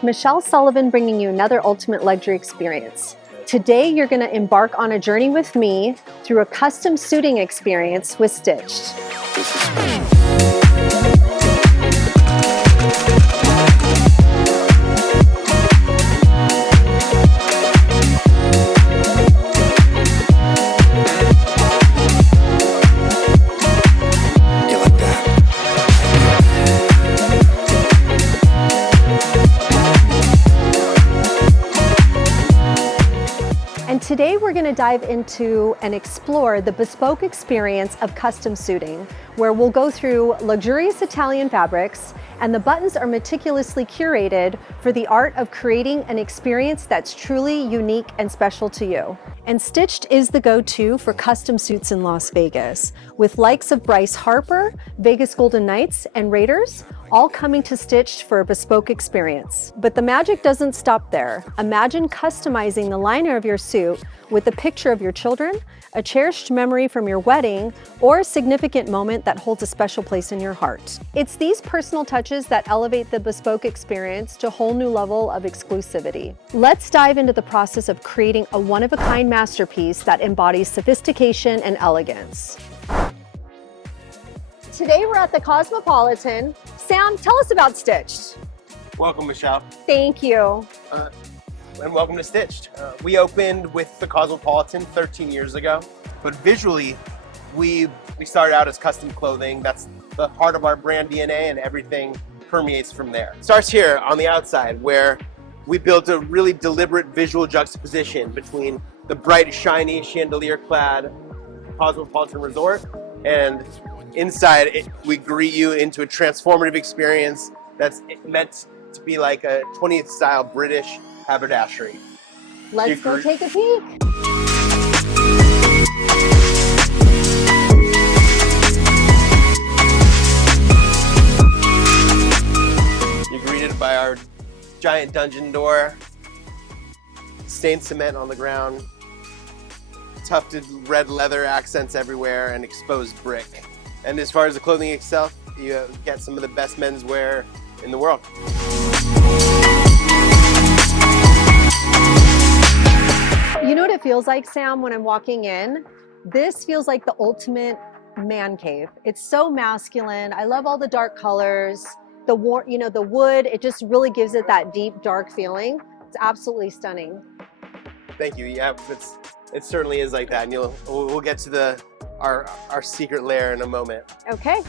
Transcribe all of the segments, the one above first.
Michelle Sullivan bringing you another ultimate luxury experience. Today, you're going to embark on a journey with me through a custom suiting experience with Stitched. And today we're going to dive into and explore the bespoke experience of custom suiting, where we'll go through luxurious Italian fabrics, and the buttons are meticulously curated for the art of creating an experience that's truly unique and special to you. And Stitched is the go-to for custom suits in Las Vegas, with likes of Bryce Harper, Vegas Golden Knights, and Raiders, all coming to Stitched for a bespoke experience. But the magic doesn't stop there. Imagine customizing the liner of your suit with a picture of your children, a cherished memory from your wedding, or a significant moment that holds a special place in your heart. It's these personal touches that elevate the bespoke experience to a whole new level of exclusivity. Let's dive into the process of creating a one-of-a-kind masterpiece that embodies sophistication and elegance. Today we're at the Cosmopolitan. Sam, tell us about Stitched. Welcome, Michelle. Thank you. And welcome to Stitched. We opened with the Cosmopolitan 13 years ago, but visually, we started out as custom clothing. That's the heart of our brand DNA, and everything permeates from there. It starts here on the outside, where we built a really deliberate visual juxtaposition between the bright, shiny, chandelier-clad Cosmopolitan Resort, and inside, we greet you into a transformative experience that's meant to be like a 20th style British haberdashery. Let's go take a peek. You're greeted by our giant dungeon door, stained cement on the ground, tufted red leather accents everywhere, and exposed brick. And as far as the clothing itself, you get some of the best menswear in the world. You know what it feels like, Sam, when I'm walking in? This feels like the ultimate man cave. It's so masculine. I love all the dark colors. The wood, it just really gives it that deep, dark feeling. It's absolutely stunning. Thank you. Yeah, it certainly is like that, and we'll get to our secret lair in a moment. Okay.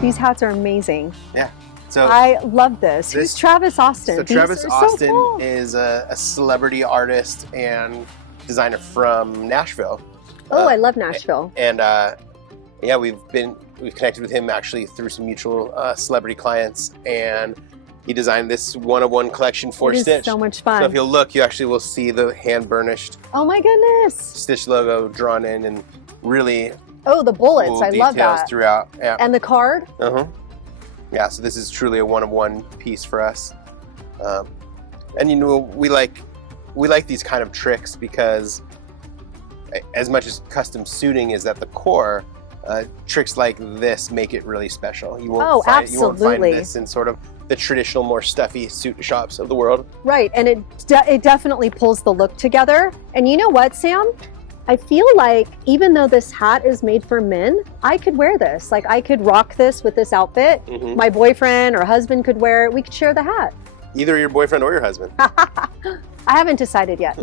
These hats are amazing. Yeah. So I love this. Who's Travis Austin? So These Travis are Austin so cool. is a celebrity artist and designer from Nashville. Oh, I love Nashville. And yeah, we've connected with him actually through some mutual celebrity clients, and he designed this one-of-one collection for Stitch. It is so much fun. So if you'll look, you actually will see the hand-burnished Oh my goodness. Stitch logo drawn in, and really Oh, the bullets. cool I love details that. throughout. Yeah. And the card? Yeah, so this is truly a one-of-one piece for us. And you know, we like these kind of tricks because as much as custom suiting is at the core, tricks like this make it really special. You won't find this in sort of the traditional, more stuffy suit shops of the world. Right, and it definitely pulls the look together. And you know what, Sam? I feel like even though this hat is made for men, I could wear this. Like I could rock this with this outfit. My boyfriend or husband could wear it. We could share the hat. Either your boyfriend or your husband. I haven't decided yet.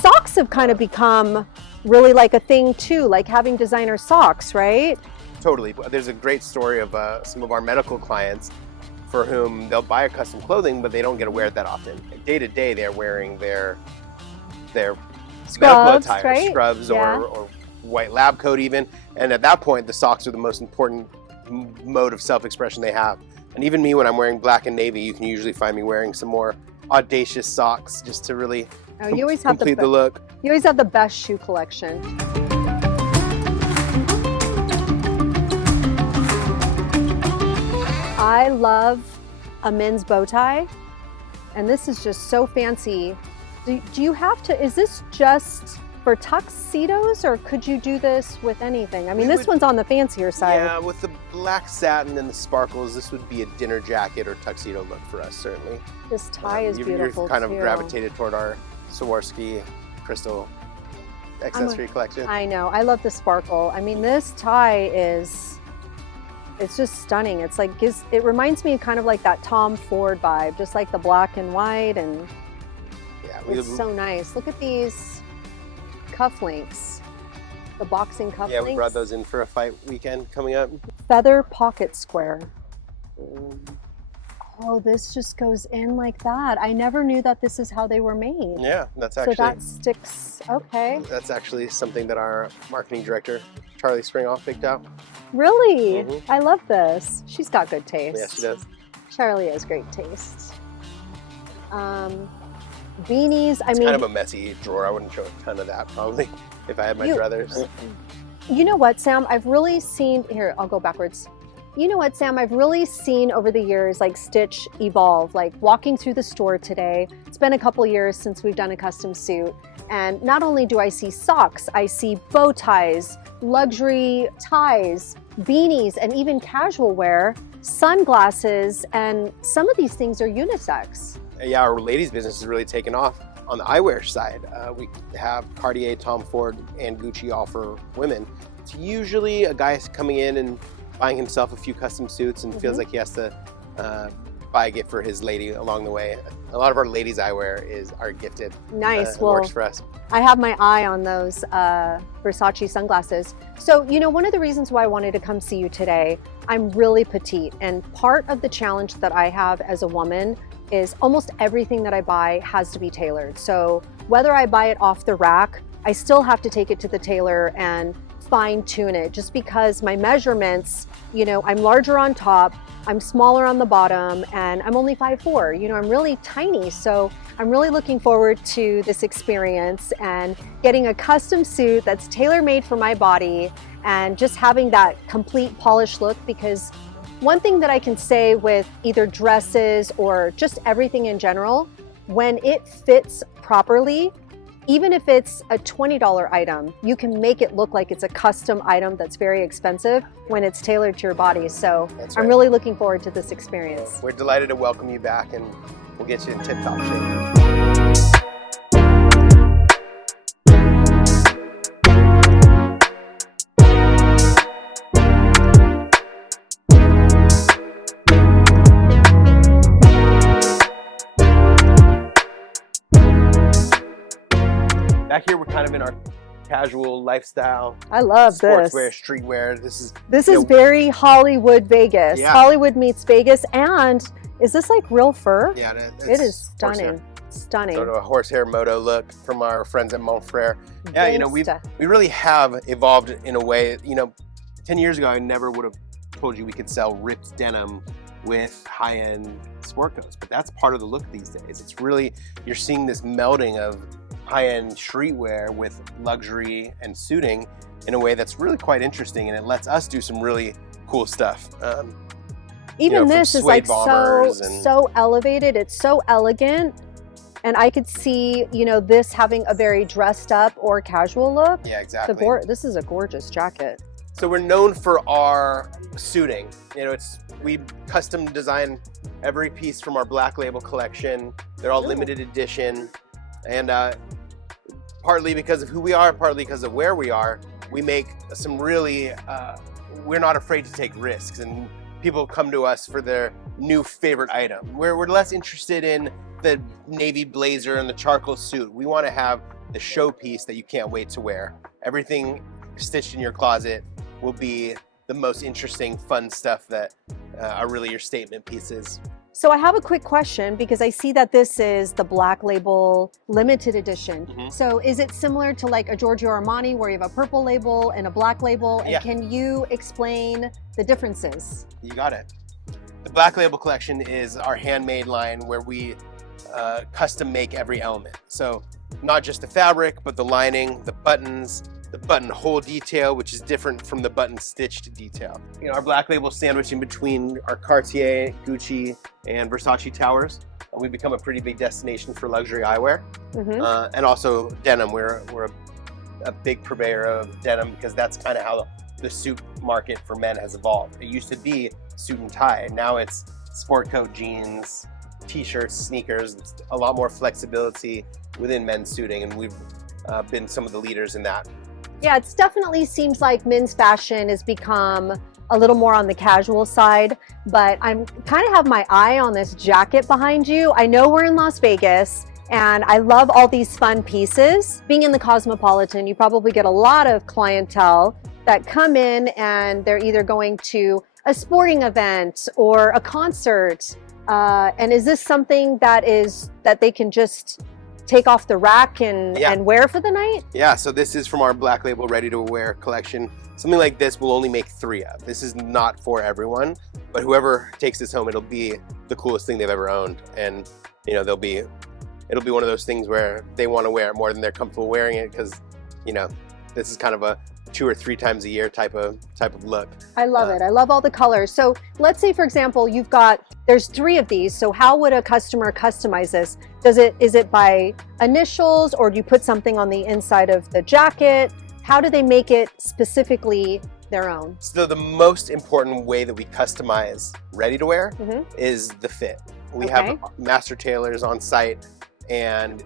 Socks have kind of become really like a thing too, like having designer socks, right? Totally. There's a great story of some of our medical clients for whom they'll buy custom clothing, but they don't get to wear it that often. Day to day, they're wearing their medical attire, right? scrubs, or white lab coat even. And at that point, the socks are the most important mode of self-expression they have. And even me, when I'm wearing black and navy, you can usually find me wearing some more audacious socks just to really complete the look. You always have the best shoe collection. I love a men's bow tie. And this is just so fancy. Do you have to, is this just for tuxedos, or could you do this with anything? I mean, this one's on the fancier side. Yeah, with the black satin and the sparkles, this would be a dinner jacket or tuxedo look for us, certainly. This tie is beautiful You're kind too. of gravitated toward our Swarovski crystal accessory collection. I know, I love the sparkle. I mean, this tie is, it's just stunning. It's like, it reminds me kind of like that Tom Ford vibe, just like the black and white, and yeah, it's so nice. Look at these cufflinks, the boxing cufflinks. Yeah, we brought those in for a fight weekend coming up. Feather pocket square. Oh, this just goes in like that. I never knew that this is how they were made. Yeah, that's actually. So that sticks, okay. That's actually something that our marketing director, Charlie Springoff, picked out. Really? Mhm. I love this. She's got good taste. Yeah, she does. Charlie has great taste. Beanies, I It's mean. kind of a messy drawer. I wouldn't show a ton of that probably if I had my druthers. You know what, Sam? I've really seen, here, I'll go backwards. You know what, Sam? I've really seen over the years, like Stitch evolve, like walking through the store today. It's been a couple years since we've done a custom suit. And not only do I see socks, I see bow ties, luxury ties, beanies, and even casual wear, sunglasses, and some of these things are unisex. Yeah, our ladies' business has really taken off on the eyewear side. We have Cartier, Tom Ford, and Gucci all for women. It's usually a guy coming in and buying himself a few custom suits and feels like he has to buy a gift for his lady along the way. A lot of our ladies' eyewear are gifted. Nice. Well, works for us. I have my eye on those Versace sunglasses. So, you know, one of the reasons why I wanted to come see you today, I'm really petite, and part of the challenge that I have as a woman is almost everything that I buy has to be tailored. So whether I buy it off the rack, I still have to take it to the tailor and fine tune it, just because my measurements, you know, I'm larger on top, I'm smaller on the bottom, and I'm only 5'4". You know, I'm really tiny. So I'm really looking forward to this experience and getting a custom suit that's tailor-made for my body and just having that complete polished look. Because one thing that I can say with either dresses or just everything in general, when it fits properly, even if it's a $20 item, you can make it look like it's a custom item that's very expensive when it's tailored to your body. So That's I'm right. really looking forward to this experience. We're delighted to welcome you back, and we'll get you in tip-top shape. Back here, we're kind of in our casual lifestyle, I love this. sportswear, streetwear. This is Very Hollywood Vegas. Yeah. Hollywood meets Vegas. And is this like real fur? yeah, It is stunning. Stunning. Sort of a horsehair moto look from our friends at Montfrere. Yeah, you know, we Gangsta. really have evolved in a way. You know, 10 years ago, I never would have told you we could sell ripped denim with high-end sport coats, but that's part of the look these days. It's really, you're seeing this melding of high-end streetwear with luxury and suiting in a way that's really quite interesting, and it lets us do some really cool stuff. Even from this is suede like so bombers and- so elevated. It's so elegant. And I could see, you know, this having a very dressed up or casual look. Yeah, exactly. This is a gorgeous jacket. So we're known for our suiting. You know, we custom design every piece from our Black Label collection. They're all Ooh. limited edition, and partly because of who we are, partly because of where we are, we make some really. We're not afraid to take risks, and people come to us for their new favorite item. We're less interested in the navy blazer and the charcoal suit. We want to have the showpiece that you can't wait to wear. Everything stitched in your closet will be the most interesting, fun stuff that are really your statement pieces. So I have a quick question, because I see that this is the Black Label limited edition. Mhm. So is it similar to like a Giorgio Armani where you have a purple label and a black label? And Yeah. can you explain the differences? You got it. The Black Label collection is our handmade line where we custom make every element. So not just the fabric, but the lining, the buttons, the buttonhole detail, which is different from the button stitched detail. You know, our Black Label sandwiched in between our Cartier, Gucci, and Versace towers. we've become a pretty big destination for luxury eyewear, Mm-hmm. and also denim. We're a big purveyor of denim because that's kind of how the suit market for men has evolved. It used to be suit and tie. Now it's sport coat, jeans, t-shirts, sneakers. It's a lot more flexibility within men's suiting, and we've been some of the leaders in that. Yeah, it definitely seems like men's fashion has become a little more on the casual side, but I'm kind of have my eye on this jacket behind you. I know we're in Las Vegas and I love all these fun pieces. Being in the Cosmopolitan, you probably get a lot of clientele that come in and they're either going to a sporting event or a concert. And is this something that they can just take off the rack and wear for the night? Yeah, so this is from our Black Label Ready to Wear collection. Something like this we'll only make 3 of. This is not for everyone, but whoever takes this home, it'll be the coolest thing they've ever owned. And you know, it'll be one of those things where they want to wear it more than they're comfortable wearing it, because you know, this is kind of a 2 or 3 times a year type of look. I love it. I love all the colors. So let's say, for example, there's 3 of these. So how would a customer customize this? Is it by initials, or do you put something on the inside of the jacket? How do they make it specifically their own? So the most important way that we customize ready to wear is the fit. We have master tailors on site, and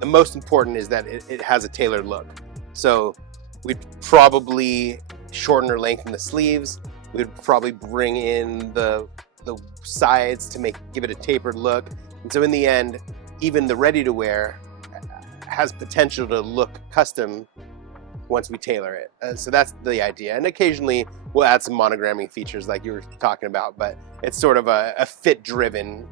the most important is that it has a tailored look. So we'd probably shorten or lengthen the sleeves. We'd probably bring in the sides to give it a tapered look. And so in the end, even the ready to wear has potential to look custom once we tailor it. So that's the idea. And occasionally we'll add some monogramming features like you were talking about, but it's sort of a fit-driven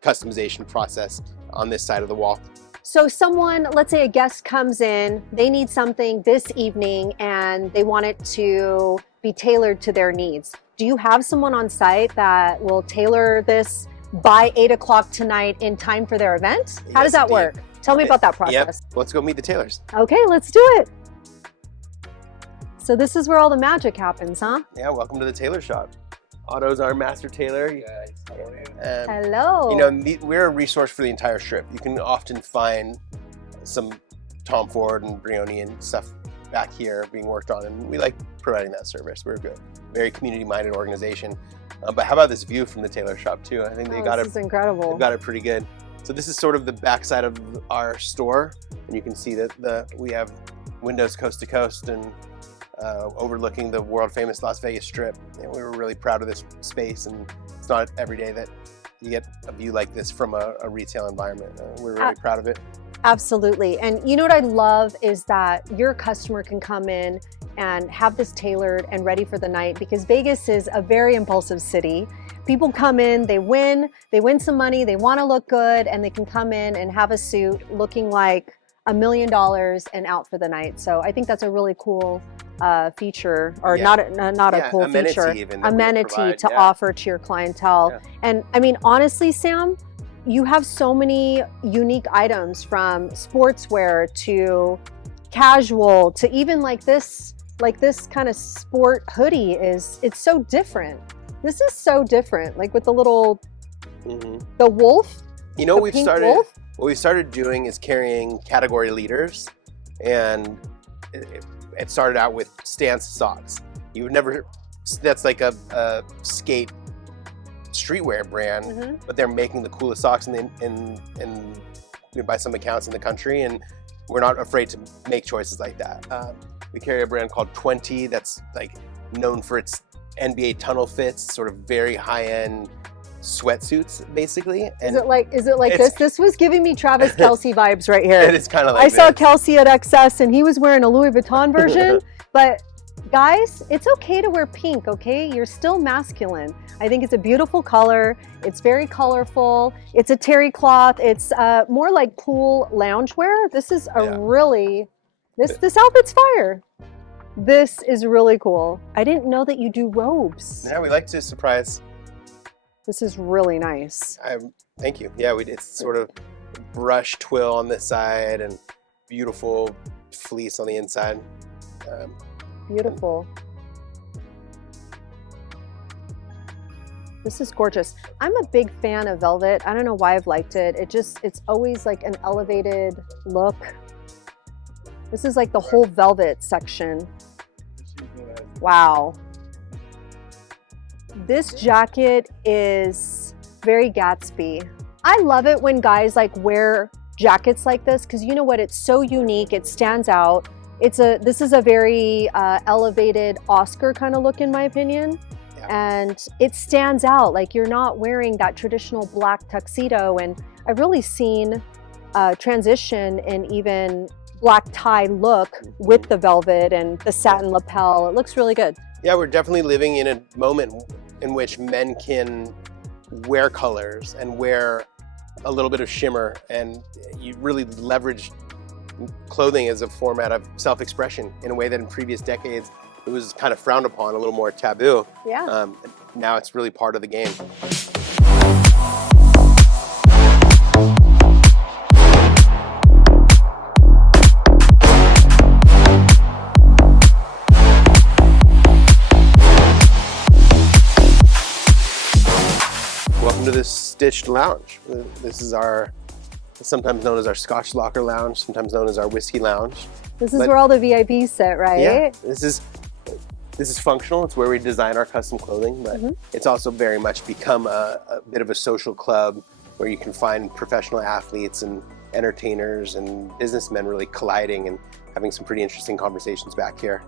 customization process on this side of the wall. So someone, let's say a guest comes in, they need something this evening and they want it to be tailored to their needs. Do you have someone on site that will tailor this by 8 o'clock tonight in time for their event? How does that work? Tell me about that process. Yep. Let's go meet the tailors. Okay, let's do it. So this is where all the magic happens, huh? Yeah, welcome to the tailor shop. Otto's our master tailor. Hello. You know, we're a resource for the entire Strip. You can often find some Tom Ford and Brioni and stuff back here being worked on, and we like providing that service. We're a very community-minded organization. But how about this view from the tailor shop too? I think this is incredible. They've got it pretty good. So this is sort of the backside of our store, and you can see that we have windows coast to coast and overlooking the world famous Las Vegas Strip. And we were really proud of this space, and it's not every day that you get a view like this from a retail environment. We're really proud of it. Absolutely. And you know what I love is that your customer can come in and have this tailored and ready for the night, because Vegas is a very impulsive city. People come in, they win some money, they want to look good, and they can come in and have a suit looking like $1 million and out for the night. So I think that's a really cool feature, or not a cool feature, amenity to offer to your clientele. Yeah. And I mean, honestly, Sam, you have so many unique items, from sportswear to casual to even like this kind of sport hoodie. It's so different. This is so different, like with the little the wolf. You know, what we started doing is carrying category leaders, and it started out with Stance socks. You would never, that's like a skate streetwear brand, but they're making the coolest socks by some accounts in the country, and we're not afraid to make choices like that. We carry a brand called 20 that's like known for its NBA tunnel fits, sort of very high-end sweatsuits, basically. And is it like this? This was giving me Travis Kelce vibes right here. It is kind of like I saw Kelce at XS and he was wearing a Louis Vuitton version, but guys, it's okay to wear pink, okay? You're still masculine. I think it's a beautiful color. It's very colorful. It's a terry cloth. It's more like cool loungewear. This is this outfit's fire. This is really cool. I didn't know that you do robes. Yeah, we like to surprise. This is really nice. Thank you. Yeah, it's sort of brush twill on this side and beautiful fleece on the inside. Beautiful. This is gorgeous. I'm a big fan of velvet. I don't know why I've liked it. It's always like an elevated look. This is like the whole velvet section. Wow. This jacket is very Gatsby. I love it when guys like wear jackets like this because you know what? It's so unique. It stands out. This is a very elevated Oscar kind of look in my opinion. Yeah. And it stands out. Like you're not wearing that traditional black tuxedo. And I've really seen a transition in even black tie look with the velvet and the satin lapel. It looks really good. Yeah, we're definitely living in a moment in which men can wear colors and wear a little bit of shimmer, and you really leverage clothing as a format of self-expression in a way that in previous decades it was kind of frowned upon, a little more taboo. Yeah. Now it's really part of the game. Welcome to the Stitched Lounge. This is sometimes known as our Scotch Locker Lounge, sometimes known as our Whiskey Lounge. This is where all the VIPs sit, right? Yeah, this is functional. It's where we design our custom clothing, but it's also very much become a bit of a social club where you can find professional athletes and entertainers and businessmen really colliding and having some pretty interesting conversations back here.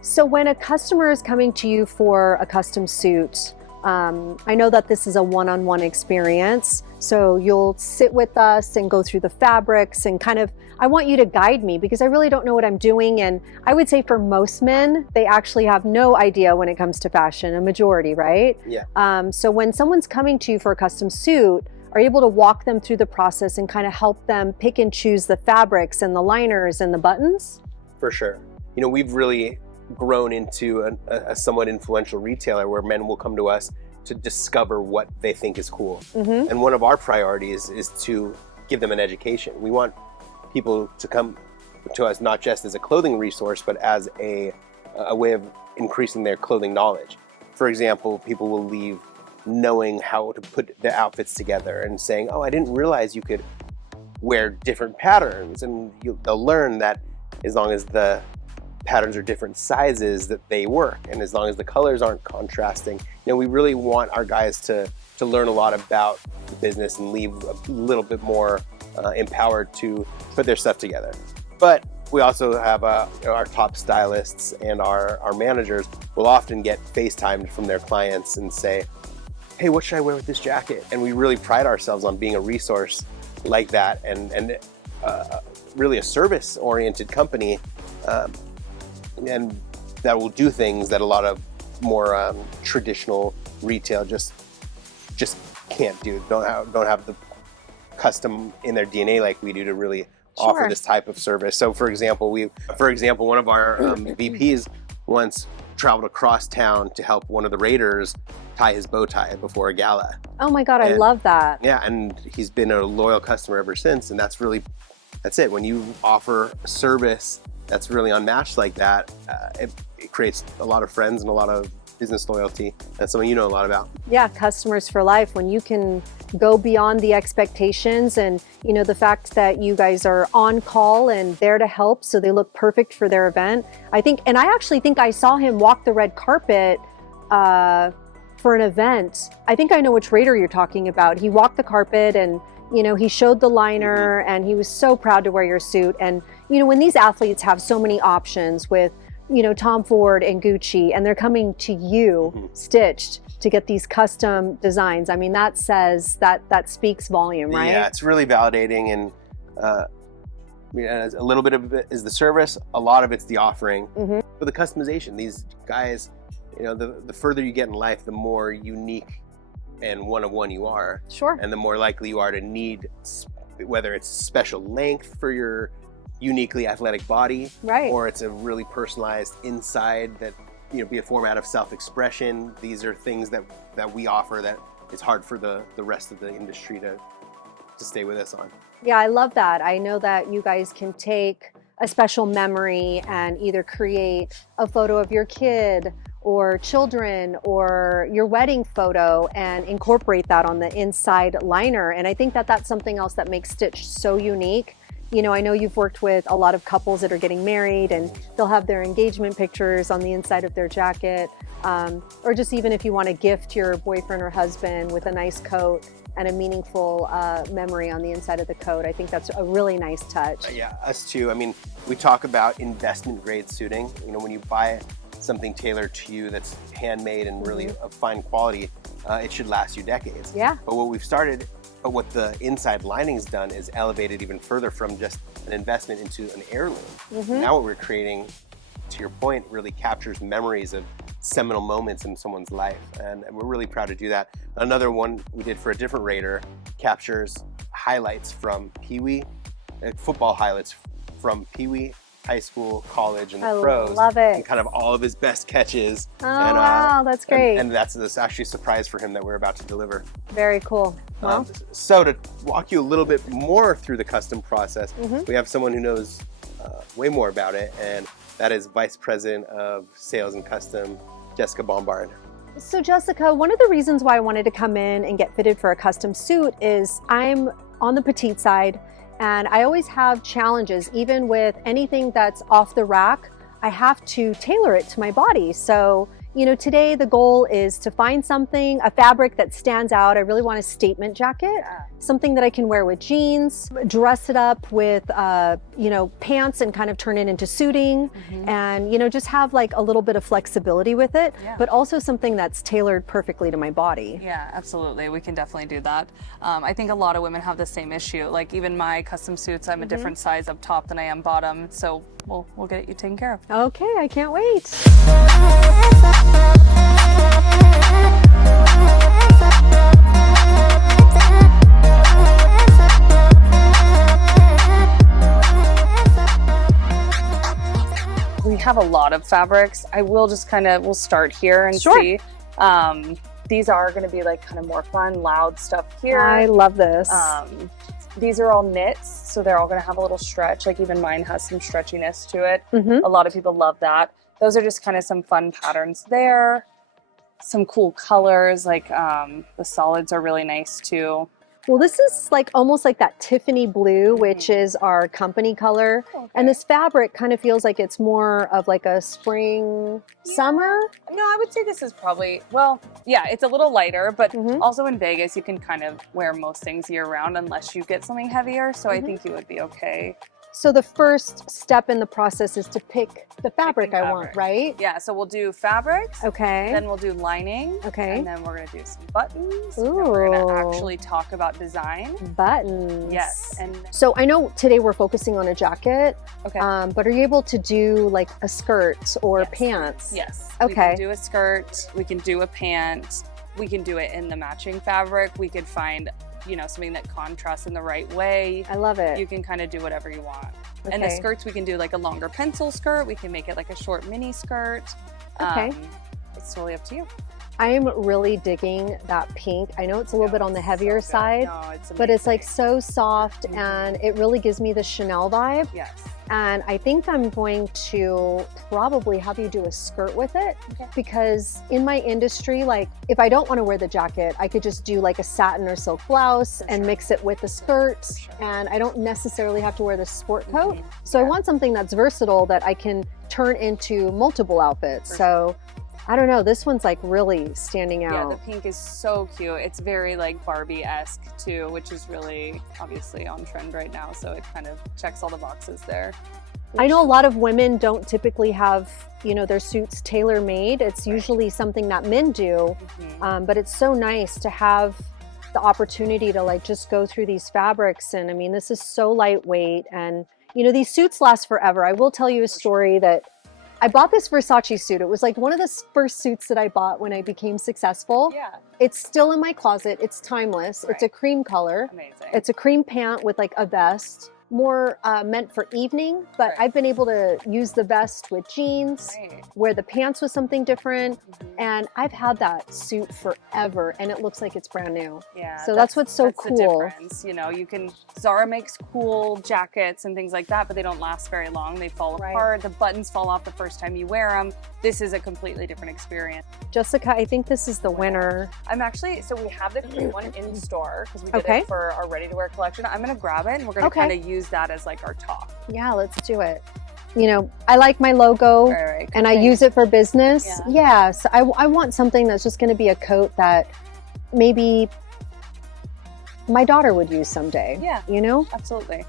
So when a customer is coming to you for a custom suit, I know that this is a one-on-one experience, so you'll sit with us and go through the fabrics and kind of, I want you to guide me because I really don't know what I'm doing. And I would say for most men, they actually have no idea when it comes to fashion, a majority, right? Yeah. So when someone's coming to you for a custom suit, are you able to walk them through the process and kind of help them pick and choose the fabrics and the liners and the buttons? For sure. You know, we've really grown into a somewhat influential retailer where men will come to us to discover what they think is cool. And one of our priorities is to give them an education. We want people to come to us not just as a clothing resource, but as a way of increasing their clothing knowledge. For example, people will leave knowing how to put the outfits together and saying, oh, I didn't realize you could wear different patterns. And they'll learn that as long as the patterns are different sizes that they work, and as long as the colors aren't contrasting, you know, we really want our guys to learn a lot about the business and leave a little bit more empowered to put their stuff together. But we also have our top stylists and our managers will often get FaceTimed from their clients and say, hey, what should I wear with this jacket? And we really pride ourselves on being a resource like that and really a service-oriented company. And that will do things that a lot of more traditional retail just can't do. Don't have the custom in their DNA like we do to really offer this type of service. So, for example, one of our VPs once traveled across town to help one of the Raiders tie his bow tie before a gala. Oh my God, I love that. Yeah, and he's been a loyal customer ever since. And that's it. When you offer a service that's really unmatched like that, it creates a lot of friends and a lot of business loyalty. That's something you know a lot about. Yeah, customers for life. When you can go beyond the expectations and, you know, the fact that you guys are on call and there to help so they look perfect for their event. I actually think I saw him walk the red carpet for an event. I think I know which Raider you're talking about. He walked the carpet and, you know, he showed the liner and he was so proud to wear your suit. And, you know, when these athletes have so many options with, you know, Tom Ford and Gucci, and they're coming to you stitched to get these custom designs, I mean, that says that speaks volume, right? Yeah, it's really validating. And a little bit of it is the service, a lot of it's the offering. But the customization, these guys, you know, the further you get in life, the more unique and one-of-one you are. Sure. And the more likely you are to need, whether it's special length for your uniquely athletic body, right, or it's a really personalized inside that, you know, be a format of self-expression. These are things that we offer that it's hard for the rest of the industry to stay with us on. Yeah, I love that. I know that you guys can take a special memory and either create a photo of your kid or children or your wedding photo and incorporate that on the inside liner. And I think that that's something else that makes Stitch so unique. You know, I know you've worked with a lot of couples that are getting married and they'll have their engagement pictures on the inside of their jacket. Or just even if you want to gift your boyfriend or husband with a nice coat and a meaningful memory on the inside of the coat. I think that's a really nice touch. Yeah, us too. I mean, we talk about investment grade suiting. You know, when you buy something tailored to you that's handmade and really of fine quality, it should last you decades. Yeah. But what the inside lining's done is elevated even further from just an investment into an heirloom. Now what we're creating, to your point, really captures memories of seminal moments in someone's life, and we're really proud to do that. Another one we did for a different raider captures highlights from Pee-wee, football highlights from Pee-wee, high school, college, and the pros. I love it. And kind of all of his best catches. Oh, wow, that's great. And that's actually a surprise for him that we're about to deliver. Very cool. Well, so to walk you a little bit more through the custom process, we have someone who knows way more about it, and that is Vice President of Sales and Custom, Jessica Bombard. so Jessica, one of the reasons why I wanted to come in and get fitted for a custom suit is I'm on the petite side, and I always have challenges. Even with anything that's off the rack, I have to tailor it to my body. So, you know, today the goal is to find something, a fabric that stands out. I really want a statement jacket, something that I can wear with jeans, dress it up with, you know, pants and kind of turn it into suiting, and, you know, just have like a little bit of flexibility with it, but also something that's tailored perfectly to my body. Yeah, absolutely. We can definitely do that. I think a lot of women have the same issue. Like even my custom suits, I'm a different size up top than I am bottom. So we'll get you taken care of. Okay, I can't wait. We have a lot of fabrics. I will just we'll start here and Sure. see. These are going to be like kind of more fun, loud stuff here. I love this. These are all knits, so they're all going to have a little stretch. Like even mine has some stretchiness to it. Mhm. A lot of people love that. Those are just kind of some fun patterns there. Some cool colors, like the solids are really nice too. Well, this is like almost like that Tiffany blue, which is our company color. And this fabric kind of feels like it's more of like a spring, summer. No, I would say this is probably, well, yeah, it's a little lighter, but also in Vegas, you can kind of wear most things year round unless you get something heavier. So I think you would be okay. So the first step in the process is to pick the fabric I want, right? Yeah, so we'll do fabrics. Okay. Then we'll do lining. Okay. And then we're going to do some buttons. Ooh. And then we're going to actually talk about design. Buttons. Yes. And So I know today we're focusing on a jacket, okay. but are you able to do like a skirt or pants? Yes. Okay. We can do a skirt. We can do a pant. We can do it in the matching fabric. We could find, you know, something that contrasts in the right way. I love it. You can kind of do whatever you want. And the Okay. skirts, we can do like a longer pencil skirt. We can make it like a short mini skirt. Okay. It's totally up to you. I'm really digging that pink. I know it's a little bit on the heavier So good. side, No, it's but it's like amazing. so soft and it really gives me the Chanel vibe. Yes. And I think I'm going to probably have you do a skirt with it, Okay. because in my industry, like if I don't want to wear the jacket, I could just do like a satin or silk blouse and mix it with the skirt, and I don't necessarily have to wear the sport coat. So I want something that's versatile that I can turn into multiple outfits. So I don't know, this one's like really standing Yeah, out. the pink is so cute. It's very like Barbie-esque too, which is really obviously on trend right now. So it kind of checks all the boxes there. I know a lot of women don't typically have, you know, their suits tailor-made. It's usually something that men do, but it's so nice to have the opportunity to like just go through these fabrics. And I mean, this is so lightweight, and you know, these suits last forever. I will tell you a story that I bought this Versace suit. It was like one of the first suits that I bought when I became successful. Yeah. It's still in my closet. It's timeless. It's a cream color. Amazing. It's a cream pant with like a vest. more meant for evening, but Right. I've been able to use the vest with jeans, Right. wear the pants with something different, Mhm. and I've had that suit forever, and it looks like it's brand new. Yeah. So that's what's so the cool. difference. You know, Zara makes cool jackets and things like that, but they don't last very long. They fall Right. apart. The buttons fall off the first time you wear them. This is a completely different experience. Jessica, I think this is the winner. So we have the green one in store because we did Okay. it for our ready to wear collection. I'm going to grab it and we're going to Okay. kind of use that as like our top. Yeah, let's do it. You know, I like my logo. Right. And I use it for business. Yeah. Yeah, so I want something that's just going to be a coat that maybe my daughter would use someday. Yeah. You know? Absolutely.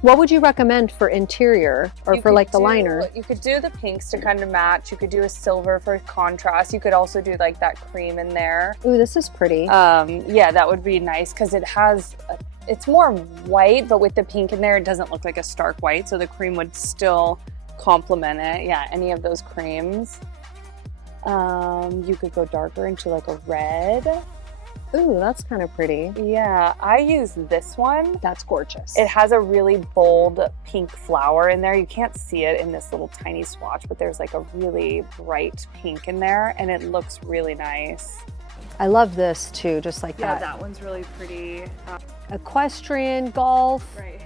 What would you recommend for interior or You for could like the do- liner? You could do the pinks to kind of match. You could do a silver for contrast. You could also do like that cream in there. Ooh, this is pretty. Yeah, that would be nice because it's more white, but with the pink in there, it doesn't look like a stark white. So the cream would still complement it. Yeah, any of those creams. You could go darker into like a red. Ooh, that's kind of pretty. Yeah, I use this one. That's gorgeous. It has a really bold pink flower in there. You can't see it in this little tiny swatch, but there's like a really bright pink in there and it looks really nice. I love this too, just like Yeah, that. that one's really pretty. Equestrian, golf, Right.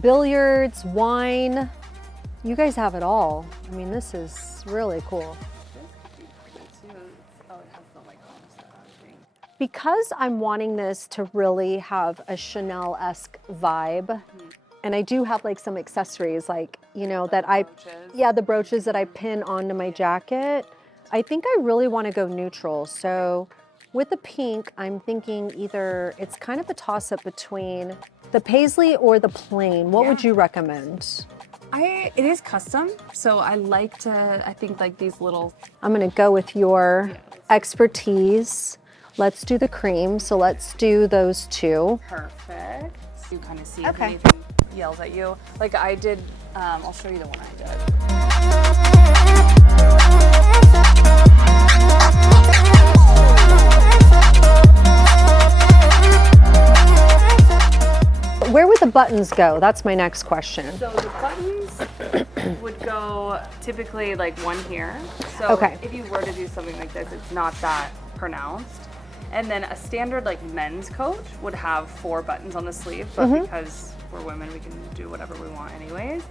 billiards, wine. You guys have it all. I mean, this is really cool. Because I'm wanting this to really have a Chanel-esque vibe, and I do have like some accessories like, you know, that the brooches that I pin onto my jacket, I think I really want to go neutral. So with the pink, I'm thinking either it's kind of a toss-up between the paisley or the plain. What would you recommend? It is custom, so I think like these little. I'm gonna go with your expertise. Let's do the cream. So let's do those two. Perfect. You kind of see if Okay. anything yells at you. Like I did, I'll show you the one I did. Where would the buttons go? That's my next question. So the buttons would go typically like one here. So Okay. if you were to do something like this, it's not that pronounced. And then a standard like men's coat would have 4 buttons on the sleeve, but because we're women, we can do whatever we want anyways.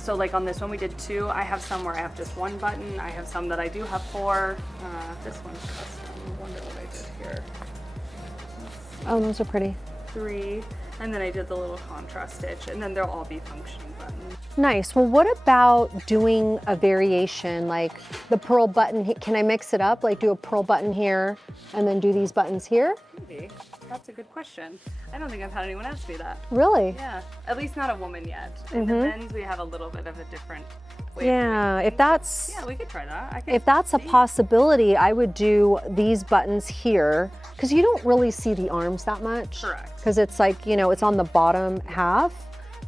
So like on this one we did 2. I have some where I have just 1 button. I have some that I do have 4. This one's custom. I wonder what I did here. Oh, those are pretty. 3. And then I did the little contrast stitch, and then they'll all be functioning buttons. Nice. Well, what about doing a variation like the pearl button? Can I mix it up? Like do a pearl button here and then do these buttons here? Maybe. That's a good question. I don't think I've had anyone ask me that. Really? Yeah, at least not a woman yet. In the men's, we have a little bit of a different way. Yeah, if that's Yeah, we could try that. if that's a possibility, I would do these buttons here because you don't really see the arms that much. Correct. Because it's like, you know, it's on the bottom half.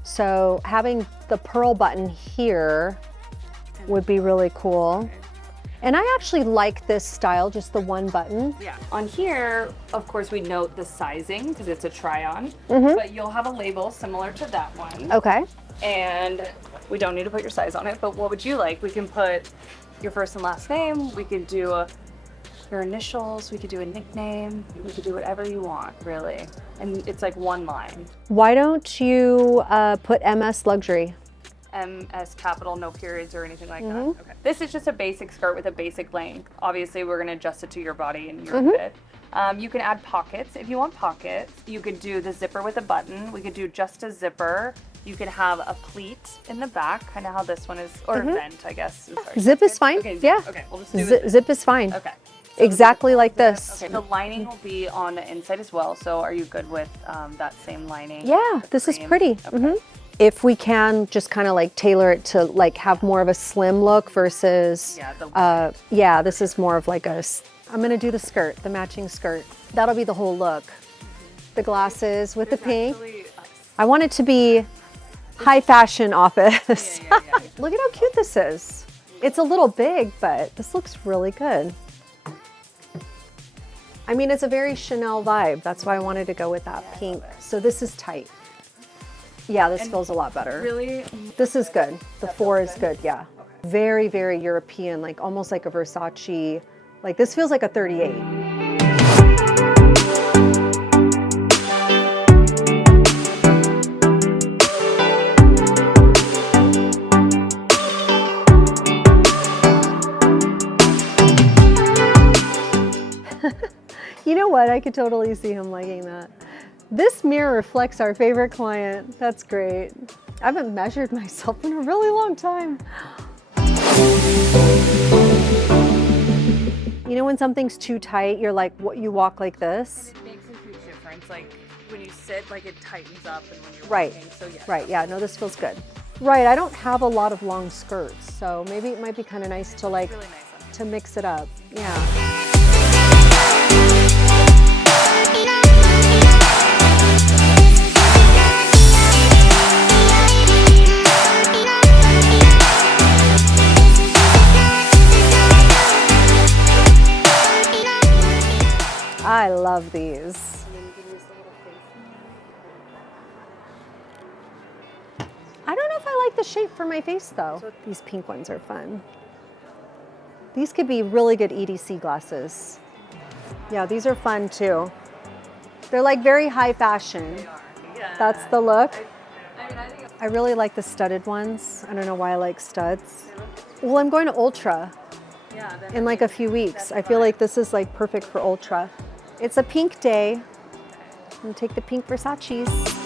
So having the pearl button here would be really cool. And I actually like this style, just the one button. Yeah. On here, of course, we note the sizing because it's a try-on, but you'll have a label similar to that one. Okay. And we don't need to put your size on it, but what would you like? We can put your first and last name. We could do your initials. We could do a nickname. We could do whatever you want, really. And it's like one line. Why don't you put MS Luxury? MS capital, no periods or anything like that. Okay. This is just a basic skirt with a basic length. Obviously, we're going to adjust it to your body and your fit. You can add pockets if you want pockets. You could do the zipper with a button. We could do just a zipper. You could have a pleat in the back, kind of how this one is, or a vent, I guess. Sorry. Zip is fine. Okay, Yeah. Okay, we'll just do it. Zip is fine. Okay. Exactly like this. Okay, the lining will be on the inside as well. So are you good with that same lining? Yeah, The this is cream? pretty. Okay. If we can just kind of like tailor it to like have more of a slim look versus, Yeah, this is more of like I'm gonna do the skirt, the matching skirt. That'll be the whole look. The glasses with the pink. Actually, I want it to be high fashion office. yeah. Look at how cute this is. It's a little big, but this looks really good. I mean, it's a very Chanel vibe. That's why I wanted to go with that pink. So this is tight. Yeah, this And feels a lot better. Really, This is good. The 4 is good, yeah. Very, very European, like almost like a Versace. Like this feels like a 38. You know what? I could totally see him liking that. This mirror reflects our favorite client. That's great. I haven't measured myself in a really long time. You know when something's too tight, you're like, what, you walk like this? it makes a huge difference. Like when you sit, like it tightens up, and when you're Right. walking. So yeah. Right, yeah, no, this feels good. Right, I don't have a lot of long skirts, so maybe it might be kind of nice to like, Really nice on you. to mix it up. Yeah. I love these. I don't know if I like the shape for my face though. These pink ones are fun. These could be really good EDC glasses. Yeah, these are fun too. They're like very high fashion. Yeah. That's the look. I mean, I think I really like the studded ones. I don't know why I like studs. Well, I'm going to Ultra yeah. Then in like a few weeks. I feel like this is like perfect for Ultra. It's a pink day. I'm gonna take the pink Versace's.